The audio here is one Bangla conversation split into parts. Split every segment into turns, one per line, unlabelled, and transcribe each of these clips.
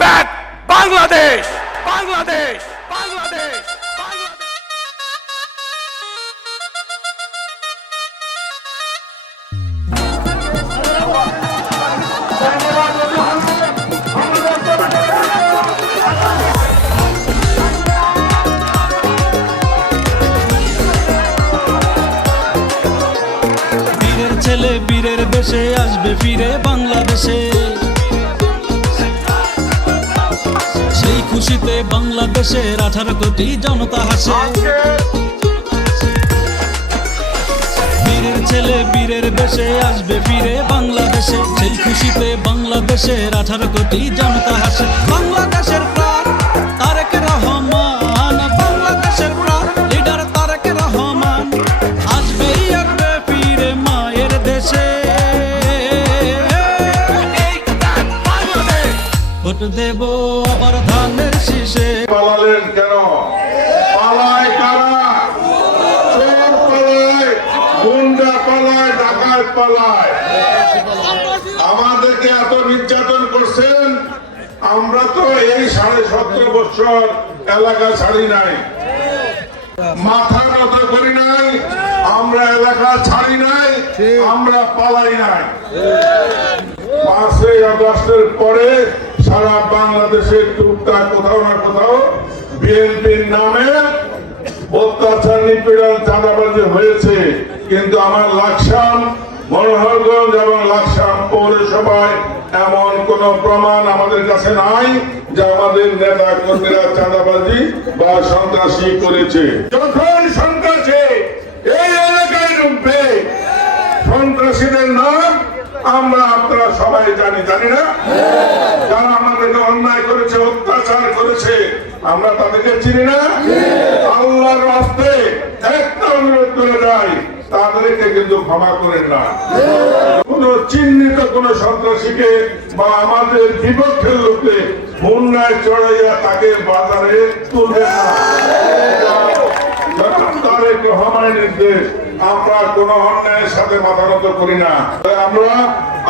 ব্যাক বাংলাদেশ বাংলাদেশ বাংলাদেশ বাংলাদেশ
ছেলে বীরের দেশে আসবে ফিরে বাংলাদেশে। খুশিতে বাংলাদেশের আঠারো কোটি জনতা হাসে। বীরের ছেলে বীরের দেশে আসবে ফিরে বাংলাদেশে। সেই খুশিতে বাংলাদেশের আঠারো কোটি জনতা হাসে। দেব আবার ধানের শীষে।
পালালেন কেন? পালায় কারা? চোর পালায়, গুন্ডা পালায়, ডাকাত পালায়। আমাদেরকে এত নির্যাতন করছেন, আমরা তো এই সাড়ে সতেরো বছর এলাকা ছাড়ি নাই। মাথা নত করি নাই, আমরা এলাকা ছাড়ি নাই, আমরা পালাই নাই। পাঁচই আগস্টের পরে সারা বাংলাদেশে টুকটাক কোথাও না কোথাও বিএনপির নামে অত্যাচার, নিপীড়ন, চাঁদাবাজি হয়েছে। কিন্তু আমার লাকসাম, মনোহরগঞ্জ এবং লাকসাম পৌরসভায় এমন কোন প্রমাণ আমাদের কাছে নাই যে আমাদের নেতা কর্মীরা চাঁদাবাজি বা সন্ত্রাসী করেছে। যখন সন্ত্রাসী এই এলাকায় ঢুকবে, সন্ত্রাসীদের নাম আমরা আপনারা সবাই জানি জানি না? যারা আমাদেরকে অন্যায় করেছে অত্যাচার করেছে আমরা তাদেরকে চিনি না? আল্লাহর রাস্তে একটা অনুরোধ করে যাই তাদেরকে কিন্তু ক্ষমা করেন না। কোন চিহ্নিত কোন সন্ত্রাসীকে বা আমাদের বিপক্ষের লোককে মুন্নায় চড়াইয়া তাকে বাজারে তুলবেন না তারেক রহমানের নির্দেশ আমরা কোন অন্যায়ের সাথে মাথা নত করি না। আমরা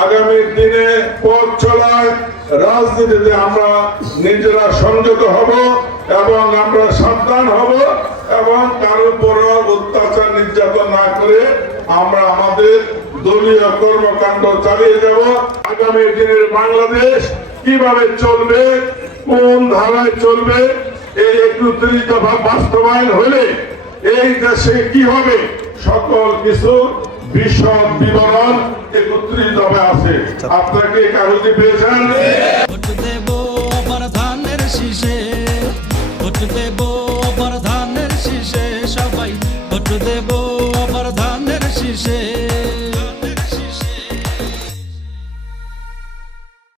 আগামী দিনে পথ চলায় রাজনীতিতে আমরা নিজেরা সংযত হব এবং আমরা সাবধান হব এবং কারোর উপর অত্যাচার নির্যাতন না করে আমরা আমাদের দলীয় কর্মকাণ্ড চালিয়ে যাব। আগামী দিনের বাংলাদেশ কীভাবে চলবে, কোন ধারায় চলবে, এই একত্রিশ দফা বাস্তবায়ন হলে এই দেশে কি হবে? সকল কিছু বিশদ বিবরণ একত্রিত দফা আছে। আপনাকে কাগজে পেয়েছেন?
দেব ভোট দেব